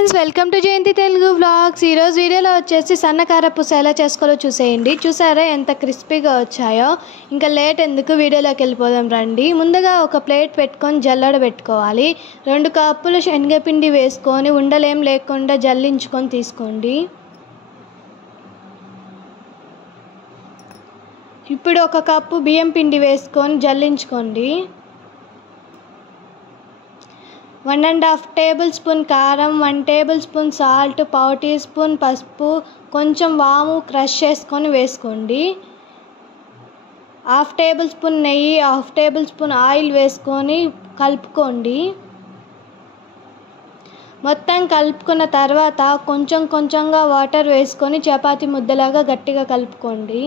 Friends, welcome to Jayanthi Telugu vlogs. ఈరోజు వీడియోలో వచ్చేసి సన్న కారపూస ఎలా చేసుకోవాలో చూసేయండి. చూసారా ఎంత క్రిస్పీగా వచ్చాయో. ఇంకా లేట్ ఎందుకు, వీడియోలోకి వెళ్ళిపోదాం రండి. ముందుగా ఒక ప్లేట్ పెట్టుకొని జల్లెడ పెట్టుకోవాలి. 2 కప్పులు శనగపిండి వేసుకొని ఉండలేం లేకుండా జల్లించుకొని తీసుకోండి. ఇప్పుడు 1 కప్పు బియ్యం పిండి వేసుకొని జల్లించుకోండి. 1.5 టేబుల్ స్పూన్ కారం, 1 tablespoon salt, 1/2 teaspoon పసుపు, కొంచెం వాము క్రష్ చేసుకొని వేసుకోండి. 1/2 టేబుల్ స్పూన్ నెయ్యి, 1/2 టేబుల్ స్పూన్ ఆయిల్ వేసుకొని కలుపుకోండి. మొత్తం కలుపుకున్న తర్వాత కొంచెం కొంచెంగా వాటర్ వేసుకొని చపాతీ ముద్దలాగా గట్టిగా కలుపుకోండి.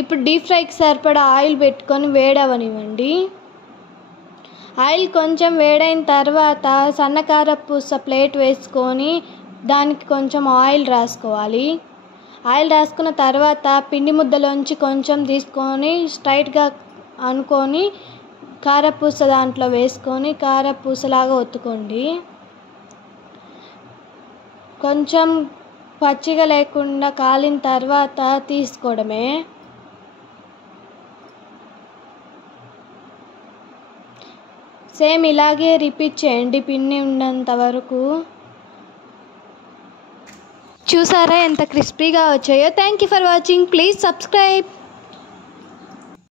ఇప్పుడు డీప్ ఫ్రైకి సరిపడా ఆయిల్ పెట్టుకొని వేడవనివ్వండి. ఆయిల్ కొంచెం వేడైన తర్వాత సన్న కారపూస ప్లేట్ వేసుకొని దానికి కొంచెం ఆయిల్ రాసుకోవాలి. ఆయిల్ రాసుకున్న తర్వాత పిండి ముద్దలోంచి కొంచెం తీసుకొని స్ట్రైట్గా అనుకొని కారపూస దాంట్లో వేసుకొని కారపూసలాగా ఒత్తుకోండి. కొంచెం పచ్చిగా లేకుండా కాలిన తర్వాత తీసుకోవడమే. సేమ్ ఇలాగే రిపీట్ చేయండి పిండి ఉన్నంత వరకు. చూసారా ఎంత క్రిస్పీగా వచ్చాయో. Thank you for watching. Please subscribe.